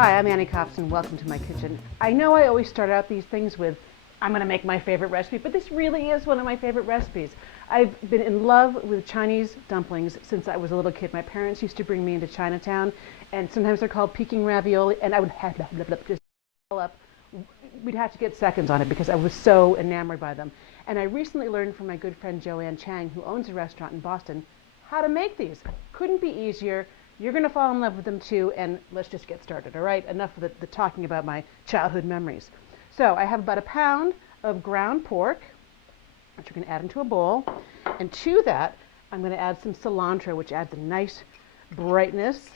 Hi, I'm Annie Cops and welcome to my kitchen. I know I always start out these things with, I'm going to make my favorite recipe, but this really is one of my favorite recipes. I've been in love with Chinese dumplings since I was a little kid. My parents used to bring me into Chinatown, and sometimes they're called Peking ravioli, and I would have just all up. We'd have to get seconds on it because I was so enamored by them. And I recently learned from my good friend Joanne Chang, who owns a restaurant in Boston, how to make these. Couldn't be easier. You're going to fall in love with them too, and let's just get started, all right? Enough of the talking about my childhood memories. So I have about a pound of ground pork, which we're going to add into a bowl. And to that, I'm going to add some cilantro, which adds a nice brightness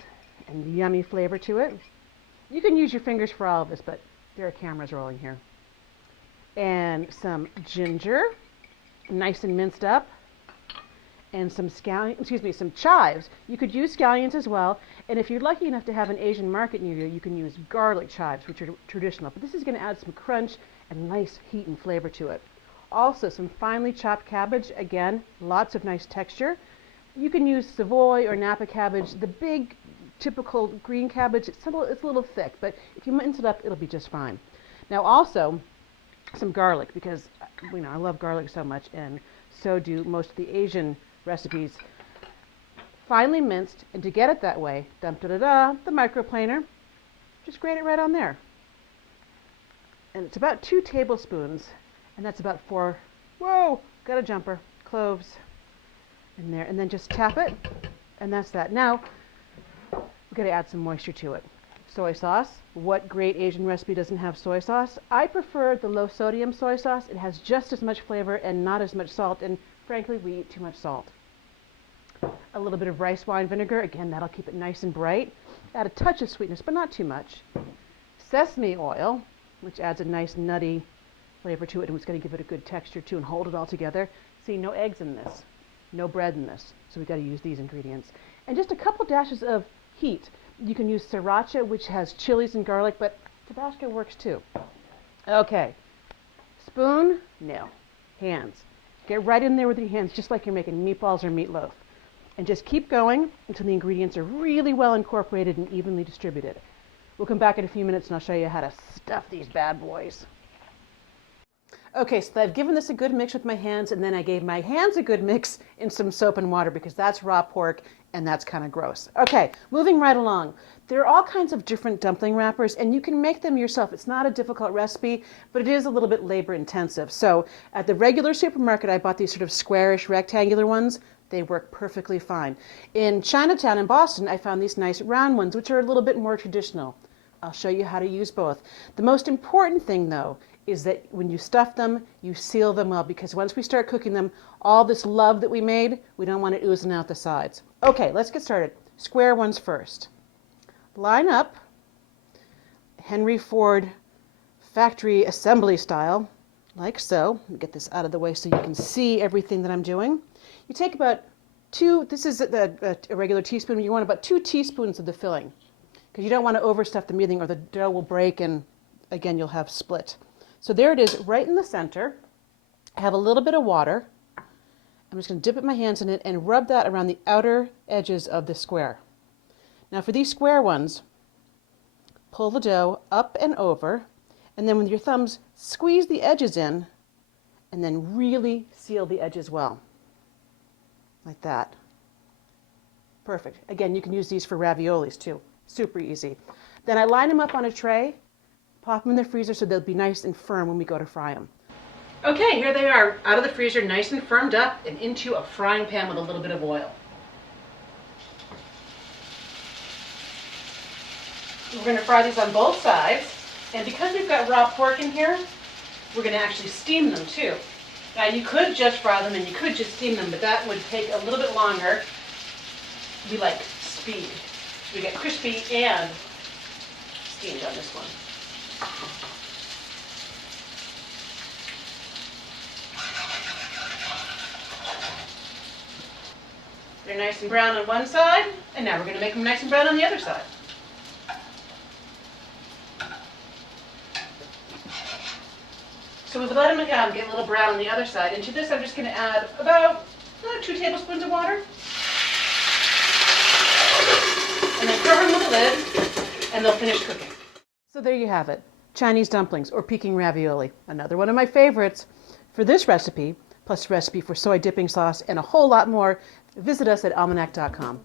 and yummy flavor to it. You can use your fingers for all of this, but there are cameras rolling here. And some ginger, nice and minced up. And some some chives. You could use scallions as well. And if you're lucky enough to have an Asian market near you, you can use garlic chives, which are traditional. But this is going to add some crunch and nice heat and flavor to it. Also, some finely chopped cabbage. Again, lots of nice texture. You can use Savoy or Napa cabbage. The big, typical green cabbage, it's a little thick, but if you mince it up, it'll be just fine. Now, also, some garlic, because I love garlic so much, and so do most of the Asian recipes. Finely minced, and to get it that way, the microplaner, just grate it right on there. And it's about 2 tablespoons, and that's about 4, got a jumper, cloves in there, and then just tap it, and that's that. Now, we're going to add some moisture to it. Soy sauce. What great Asian recipe doesn't have soy sauce? I prefer the low sodium soy sauce. It has just as much flavor and not as much salt, and frankly, we eat too much salt. A little bit of rice wine vinegar. Again, that'll keep it nice and bright. Add a touch of sweetness, but not too much. Sesame oil, which adds a nice nutty flavor to it, and it's going to give it a good texture too and hold it all together. See, no eggs in this, no bread in this, so we've got to use these ingredients. And just a couple dashes of heat. You can use sriracha, which has chilies and garlic, but Tabasco works too. Okay, spoon, no, hands. Get right in there with your hands, just like you're making meatballs or meatloaf. And just keep going until the ingredients are really well incorporated and evenly distributed. We'll come back in a few minutes and I'll show you how to stuff these bad boys. Okay, so I've given this a good mix with my hands, and then I gave my hands a good mix in some soap and water because that's raw pork and that's kind of gross. Okay, moving right along. There are all kinds of different dumpling wrappers, and you can make them yourself. It's not a difficult recipe, but it is a little bit labor intensive. So at the regular supermarket, I bought these sort of squarish rectangular ones. They work perfectly fine. In Chinatown in Boston, I found these nice round ones, which are a little bit more traditional. I'll show you how to use both. The most important thing, though, is that when you stuff them, you seal them well, because once we start cooking them, all this love that we made, we don't want it oozing out the sides. Okay, let's get started. Square ones first. Line up, Henry Ford factory assembly style, like so. Let me get this out of the way so you can see everything that I'm doing. You take about 2, this is a regular teaspoon, you want about 2 teaspoons of the filling, because you don't want to overstuff them either, or the dough will break and again you'll have split. So there it is, right in the center. I have a little bit of water. I'm just going to dip my hands in it and rub that around the outer edges of the square. Now for these square ones, pull the dough up and over, and then with your thumbs, squeeze the edges in, and then really seal the edges well. Like that. Perfect. Again, you can use these for raviolis too. Super easy. Then I line them up on a tray, pop them in the freezer so they'll be nice and firm when we go to fry them. Okay, here they are, out of the freezer, nice and firmed up, and into a frying pan with a little bit of oil. We're going to fry these on both sides, and because we've got raw pork in here, we're going to actually steam them too. Now you could just fry them and you could just steam them, but that would take a little bit longer. We like speed. So we get crispy and steamed on this one. They're nice and brown on one side, and now we're going to make them nice and brown on the other side. So we've let them get a little brown on the other side, and to this I'm just going to add about 2 tablespoons of water. And then cover them with a lid, and they'll finish cooking. So there you have it, Chinese dumplings or Peking ravioli, another one of my favorites. For this recipe, plus a recipe for soy dipping sauce and a whole lot more, visit us at almanac.com.